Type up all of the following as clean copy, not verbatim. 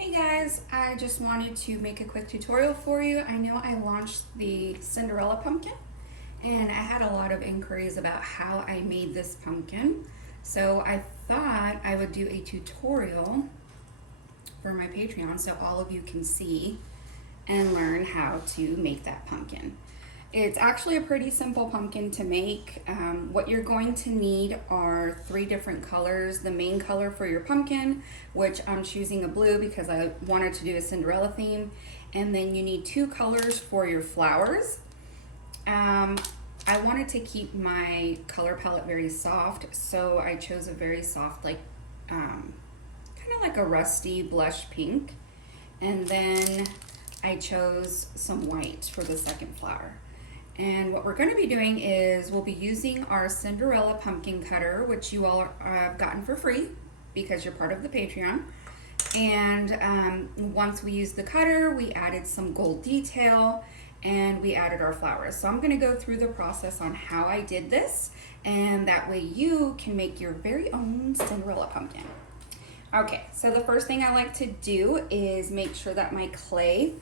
Hey guys, I just wanted to make a quick tutorial for you. I know I launched the Cinderella pumpkin and I had a lot of inquiries about how I made this pumpkin. So I thought I would do a tutorial for my Patreon so all of you can see and learn how to make that pumpkin. It's actually a pretty simple pumpkin to make. What you're going to need are 3 different colors. The main color for your pumpkin, which I'm choosing a blue because I wanted to do a Cinderella theme. And then you need 2 colors for your flowers. I wanted to keep my color palette very soft, so I chose a very soft, like kind of like a rusty blush pink. And then I chose some white for the second flower. And what we're going to be doing is we'll be using our Cinderella pumpkin cutter, which you all have gotten for free because you're part of the Patreon. And once we used the cutter, we added some gold detail and we added our flowers. So I'm going to go through the process on how I did this, and that way you can make your very own Cinderella pumpkin. Okay, so the first thing I like to do is make sure that my clay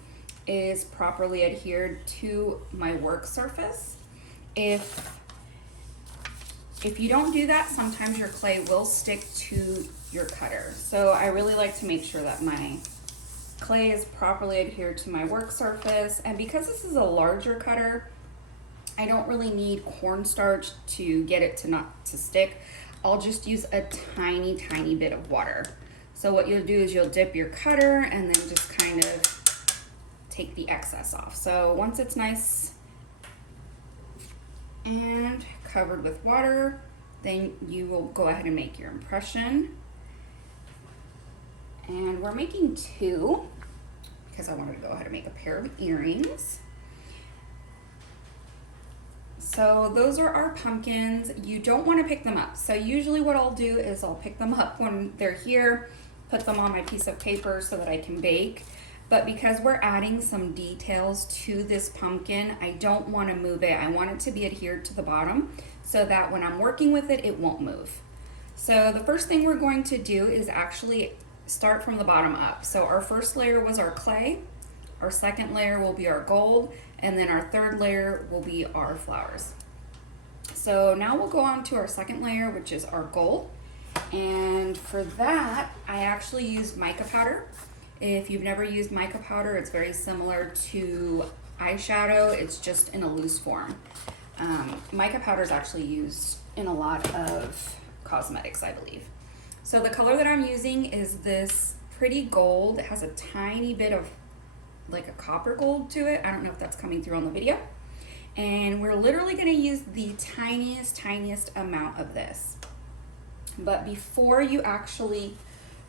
is properly adhered to my work surface. If you don't do that, sometimes your clay will stick to your cutter. So I really like to make sure that my clay is properly adhered to my work surface. And because this is a larger cutter, I don't really need cornstarch to get it to not to stick. I'll just use a tiny bit of water. So what you'll do is you'll dip your cutter and then just kind of take the excess off. So once it's nice and covered with water, then you will go ahead and make your impression. And we're making 2 because I wanted to go ahead and make a pair of earrings. So those are our pumpkins. You don't want to pick them up. So usually what I'll do is I'll pick them up when they're here, put them on my piece of paper so that I can bake. But because we're adding some details to this pumpkin, I don't want to move it. I want it to be adhered to the bottom so that when I'm working with it, it won't move. So the first thing we're going to do is actually start from the bottom up. So our first layer was our clay, our second layer will be our gold, and then our third layer will be our flowers. So now we'll go on to our second layer, which is our gold. And for that, I actually used mica powder. If you've never used mica powder, it's very similar to eyeshadow. It's just in a loose form. Mica powder is actually used in a lot of cosmetics, I believe. So the color that I'm using is this pretty gold. It has a tiny bit of like a copper gold to it. I don't know if that's coming through on the video. And we're literally going to use the tiniest amount of this. But before you actually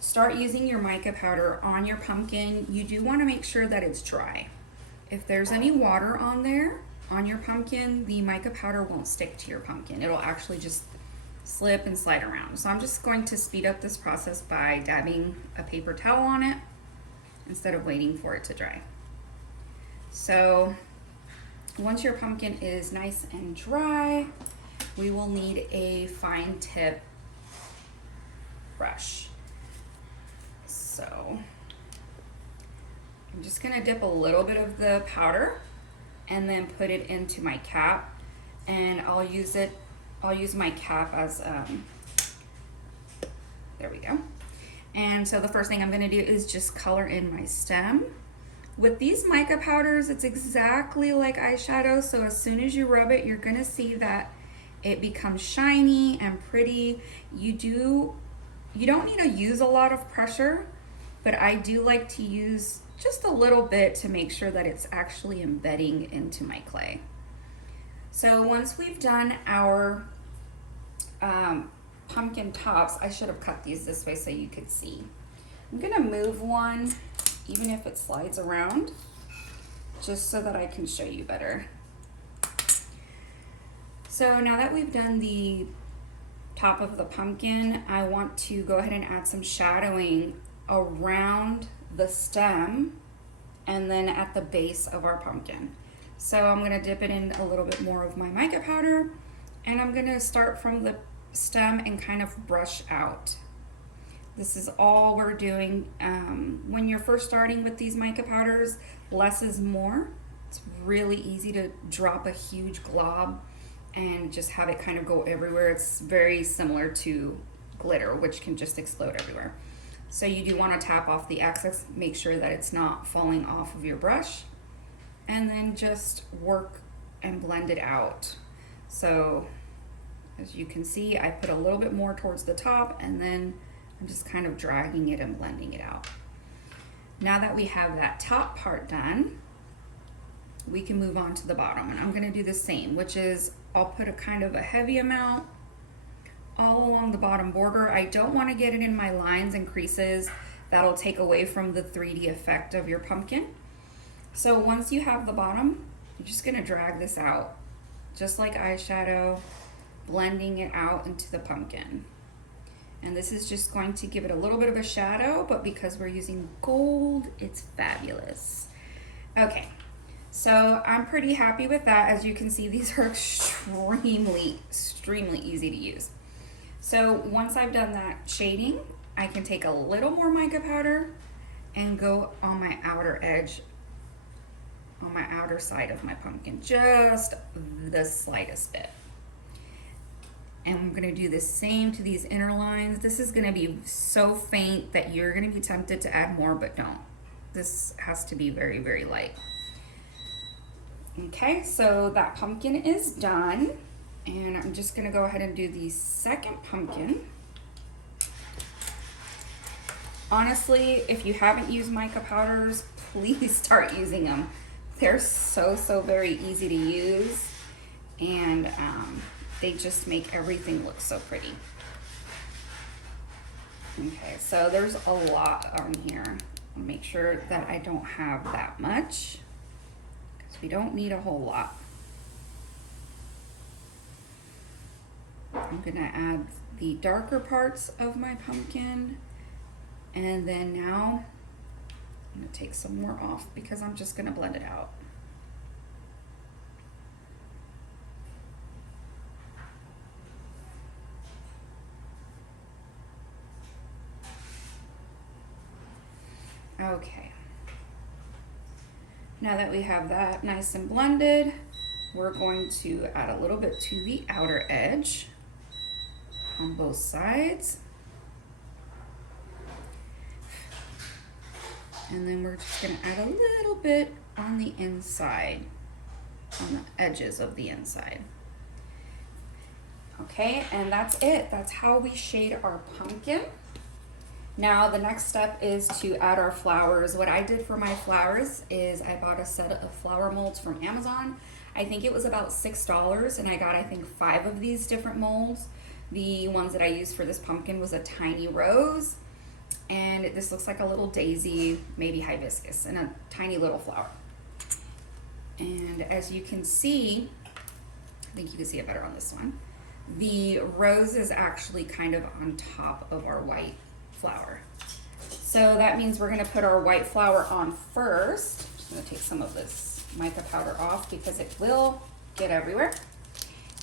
start using your mica powder on your pumpkin, you do want to make sure that it's dry. If there's any water on there, on your pumpkin, the mica powder won't stick to your pumpkin. It'll actually just slip and slide around. So I'm just going to speed up this process by dabbing a paper towel on it instead of waiting for it to dry. So once your pumpkin is nice and dry, we will need a fine tip brush. So I'm just gonna dip a little bit of the powder and then put it into my cap, and I'll use my cap as there we go. And so the first thing I'm gonna do is just color in my stem. With these mica powders, it's exactly like eyeshadow, so as soon as you rub it, you're gonna see that it becomes shiny and pretty. You don't need to use a lot of pressure, but I do like to use just a little bit to make sure that it's actually embedding into my clay. So once we've done our pumpkin tops, I should have cut these this way so you could see. I'm gonna move one, even if it slides around, just so that I can show you better. So now that we've done the top of the pumpkin, I want to go ahead and add some shadowing around the stem and then at the base of our pumpkin. So I'm going to dip it in a little bit more of my mica powder, and I'm going to start from the stem and kind of brush out. This is all we're doing. When you're first starting with these mica powders, less is more. It's really easy to drop a huge glob and just have it kind of go everywhere. It's very similar to glitter, which can just explode everywhere. So you do want to tap off the excess, make sure that it's not falling off of your brush, and then just work and blend it out. So as you can see, I put a little bit more towards the top, and then I'm just kind of dragging it and blending it out. Now that we have that top part done, we can move on to the bottom, and I'm going to do the same, which is I'll put a kind of a heavy amount all along the bottom border. I don't want to get it in my lines and creases. That'll take away from the 3D effect of your pumpkin. So once you have the bottom, you're just going to drag this out, just like eyeshadow, blending it out into the pumpkin. And this is just going to give it a little bit of a shadow, but because we're using gold, it's fabulous. Okay. So I'm pretty happy with that. As you can see, these are extremely easy to use. So once I've done that shading, I can take a little more mica powder and go on my outer edge, on my outer side of my pumpkin, just the slightest bit. And I'm gonna do the same to these inner lines. This is gonna be so faint that you're gonna be tempted to add more, but don't. This has to be very light. Okay, so that pumpkin is done, and I'm just gonna go ahead and do the second pumpkin. Honestly, if you haven't used mica powders, please start using them. They're so very easy to use, and they just make everything look so pretty. Okay, so there's a lot on here. I'll make sure that I don't have that much, we don't need a whole lot. I'm gonna add the darker parts of my pumpkin, and then now I'm gonna take some more off because I'm just gonna blend it out. Okay. Now that we have that nice and blended, we're going to add a little bit to the outer edge on both sides. And then we're just gonna add a little bit on the inside, on the edges of the inside. Okay, and that's it. That's how we shade our pumpkin. Now the next step is to add our flowers. What I did for my flowers is I bought a set of flower molds from Amazon. I think it was about $6, and I got, I think, 5 of these different molds. The ones that I used for this pumpkin was a tiny rose, and this looks like a little daisy, maybe hibiscus, and a tiny little flower. And as you can see, I think you can see it better on this one, the rose is actually kind of on top of our white flower. So that means we're gonna put our white flower on first. I'm just gonna take some of this mica powder off because it will get everywhere.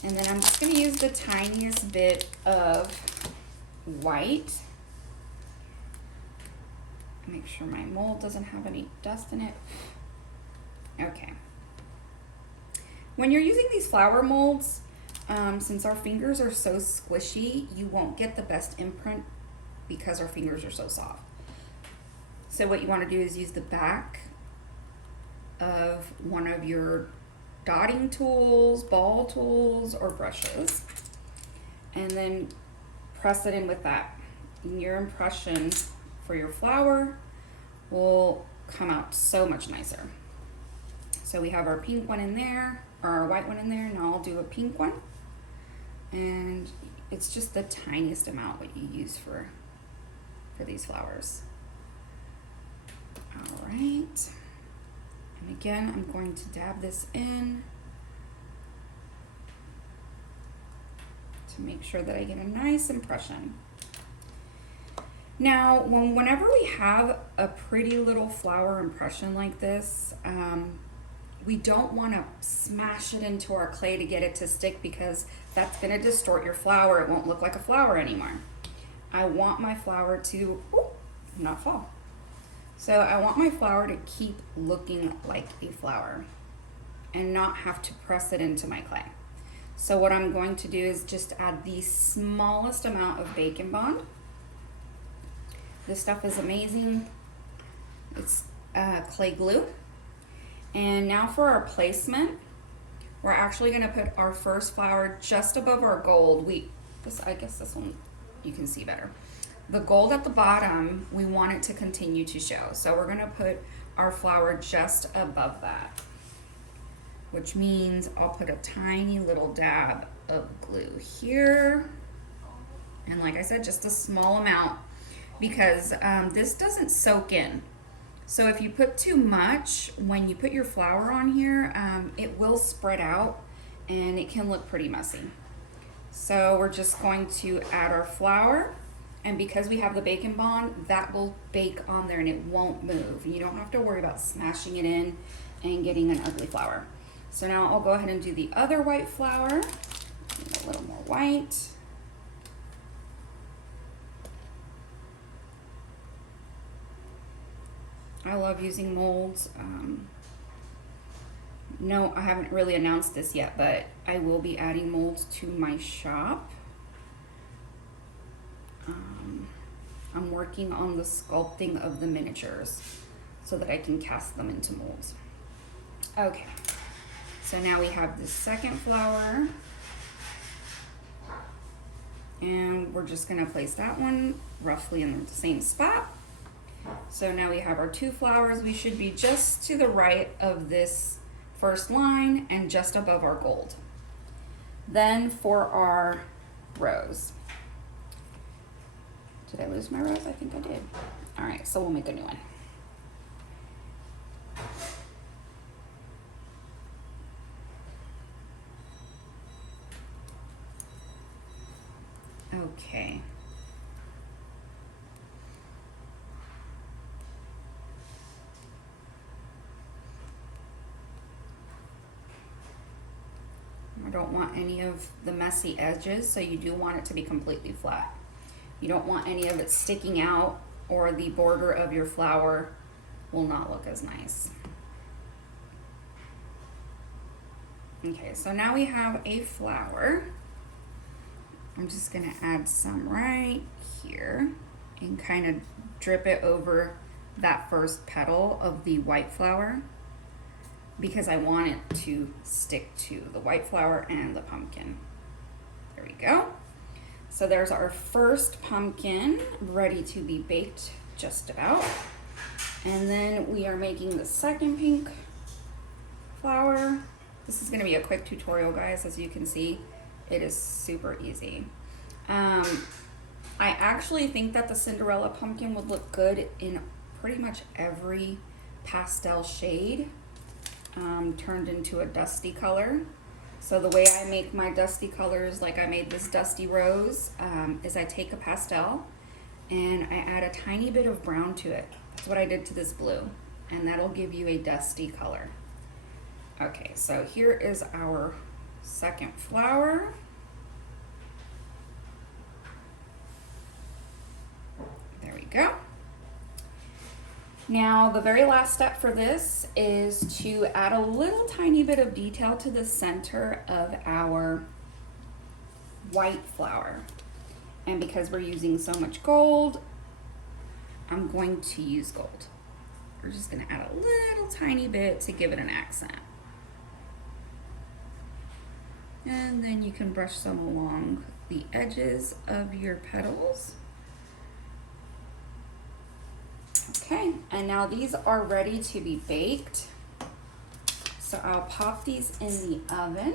And then I'm just gonna use the tiniest bit of white. Make sure my mold doesn't have any dust in it. Okay. When you're using these flower molds, since our fingers are so squishy, you won't get the best imprint because our fingers are so soft. So what you want to do is use the back of one of your dotting tools, ball tools, or brushes, and then press it in with that. And your impression for your flower will come out so much nicer. So we have our pink one in there, or our white one in there. Now I'll do a pink one, and it's just the tiniest amount what you use for these flowers. All right, and again, I'm going to dab this in to make sure that I get a nice impression. Now, whenever we have a pretty little flower impression like this, we don't want to smash it into our clay to get it to stick because that's going to distort your flower. It won't look like a flower anymore. I want my flour to not fall. So I want my flour to keep looking like a flour and not have to press it into my clay. So what I'm going to do is just add the smallest amount of Bacon Bond. This stuff is amazing. It's clay glue. And now for our placement, we're actually gonna put our first flour just above our gold. I guess this one you can see better. The gold at the bottom, we want it to continue to show. So we're gonna put our flour just above that, which means I'll put a tiny little dab of glue here. And like I said, just a small amount because this doesn't soak in. So if you put too much, when you put your flour on here, it will spread out and it can look pretty messy. So we're just going to add our flour, and because we have the Bacon Bond, that will bake on there and it won't move. You don't have to worry about smashing it in and getting an ugly flour. So now I'll go ahead and do the other white flour. A little more white. I love using molds. No, I haven't really announced this yet, but I will be adding molds to my shop. I'm working on the sculpting of the miniatures so that I can cast them into molds. Okay, so now we have the second flour, and we're just gonna place that one roughly in the same spot. So now we have our two flours. We should be just to the right of this first line and just above our gold. Then for our rose. Did I lose my rose? I think I did. All right, so we'll make a new one. Okay. I don't want any of the messy edges, so you do want it to be completely flat. You don't want any of it sticking out, or the border of your flour will not look as nice. Okay, so now we have a flower. I'm just gonna add some right here and kind of drip it over that first petal of the white flower, because I want it to stick to the white flower and the pumpkin. There we go. So there's our first pumpkin ready to be baked, just about. And then we are making the second pink flower. This is gonna be a quick tutorial, guys. As you can see, it is super easy. I actually think that the Cinderella pumpkin would look good in pretty much every pastel shade. Turned into a dusty color. So the way I make my dusty colors, like I made this dusty rose, is I take a pastel and I add a tiny bit of brown to it. That's what I did to this blue, and that'll give you a dusty color. Okay, so here is our second flower. There we go. Now, the very last step for this is to add a little tiny bit of detail to the center of our white flower. And because we're using so much gold, I'm going to use gold. We're just gonna add a little tiny bit to give it an accent. And then you can brush some along the edges of your petals. Okay, and now these are ready to be baked. So I'll pop these in the oven.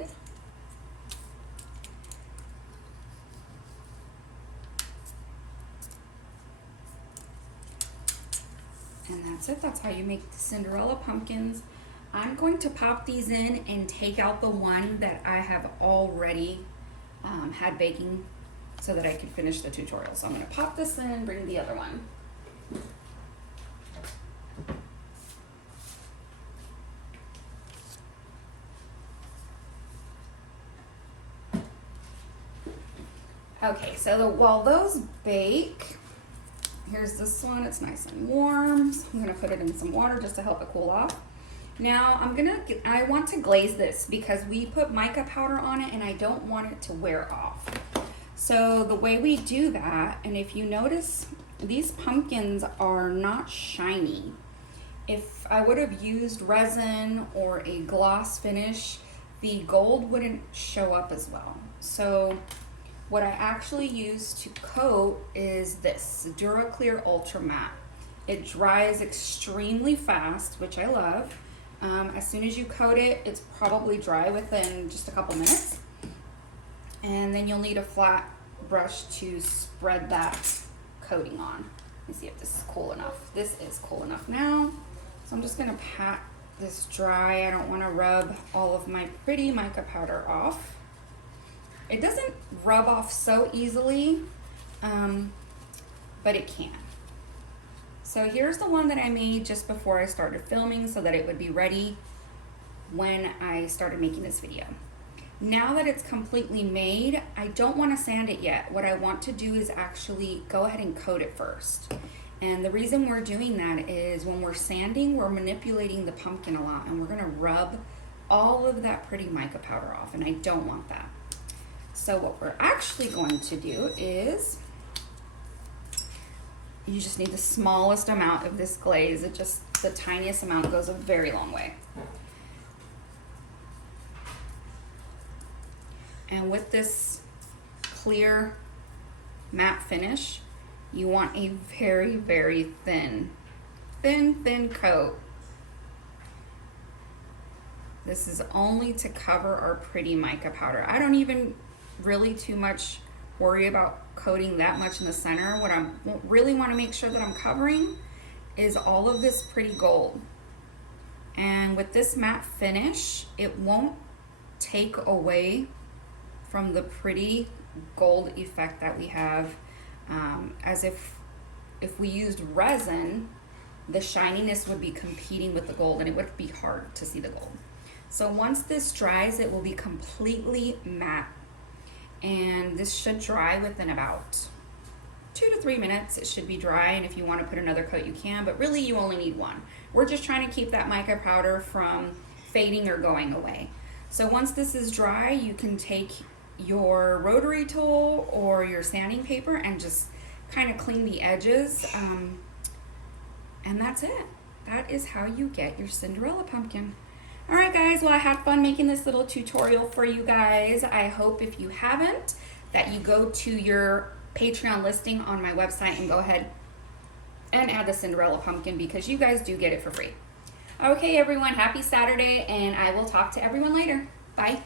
And that's it, that's how you make the Cinderella pumpkins. I'm going to pop these in and take out the one that I have already had baking so that I can finish the tutorial. So I'm gonna pop this in and bring the other one. Okay, so while those bake, here's this one. It's nice and warm. So I'm gonna put it in some water just to help it cool off. Now I want to glaze this because we put mica powder on it and I don't want it to wear off. So the way we do that, and if you notice, these pumpkins are not shiny. If I would have used resin or a gloss finish, the gold wouldn't show up as well. So what I actually use to coat is this DuraClear Ultra Matte. It dries extremely fast, which I love. As soon as you coat it, it's probably dry within just a couple minutes. And then you'll need a flat brush to spread that coating on. Let me see if this is cool enough. This is cool enough now. So I'm just gonna pat this dry. I don't wanna rub all of my pretty mica powder off. It doesn't rub off so easily, but it can. So here's the one that I made just before I started filming so that it would be ready when I started making this video. Now that it's completely made, I don't want to sand it yet. What I want to do is actually go ahead and coat it first. And the reason we're doing that is when we're sanding, we're manipulating the pumpkin a lot and we're gonna rub all of that pretty mica powder off, and I don't want that. So what we're actually going to do is, you just need the smallest amount of this glaze. It just, the tiniest amount goes a very long way. And with this clear matte finish, you want a very, very thin coat. This is only to cover our pretty mica powder. I don't even really too much worry about coating that much in the center. What I really want to make sure that I'm covering is all of this pretty gold. And with this matte finish, it won't take away from the pretty gold effect that we have, as if we used resin, the shininess would be competing with the gold and it would be hard to see the gold. So once this dries, it will be completely matte. And this should dry within about 2 to 3 minutes. It should be dry, and if you want to put another coat you can, but really you only need one. We're just trying to keep that mica powder from fading or going away. So once this is dry, you can take your rotary tool or your sanding paper and just kind of clean the edges, and that's it. That is how you get your Cinderella pumpkin. All right, guys, well, I had fun making this little tutorial for you guys. I hope if you haven't, that you go to your Patreon listing on my website and go ahead and add the Cinderella pumpkin, because you guys do get it for free. Okay, everyone, happy Saturday, and I will talk to everyone later. Bye.